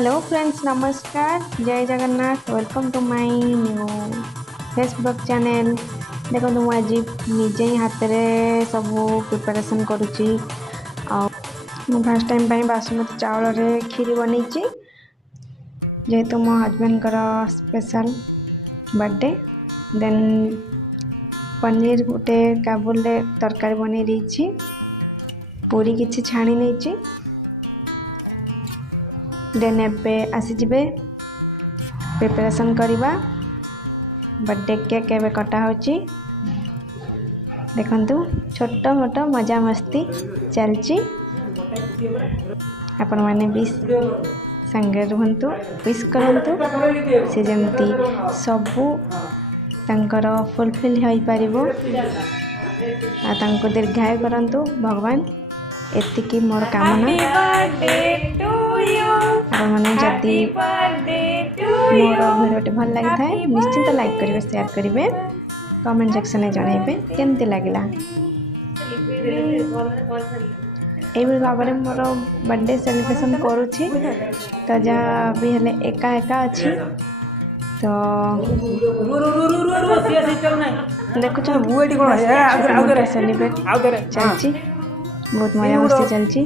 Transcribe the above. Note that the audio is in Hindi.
हेलो फ्रेंड्स, नमस्कार, जय Jagannath. Welcome to my new Facebook channel. देखो मुझे आज निजे ही हाथ में सब प्रिपरेशन करुच्ची। फर्स्ट टाइम बासमती चावल रे खीरी बनी जेहेतु मो husband special birthday. Then paneer गोटे काबुल तरकारी बनी रही, पूरी किसी छाणी नहीं। देन एबे आसीजिबे प्रिपरेशन करवा। बर्थडे केक केबे कटा होची देखंतु। छोट मोट मजा मस्ती चलची। आपण माने भी संगे रुहंतु, विश करंतु से जमती सबु तांकर फुलफिल होई परिबो आ तांको दीर्घायु करंतु भगवान। एतिकी मोर कामना। मैंने जदि मोर भिडियोटी भल लगी था निश्चित लाइक करेंगे, शेयर करेंगे, कमेंट सेक्शन में जनइबे केमती लगला। ये भाव में मोर बर्थडे सेलिब्रेशन करुँची तो जहाँ भी हेले एका एका अच्छी तो देखुच सेलिब्रेट चलती, बहुत मजा मस्ती चलती।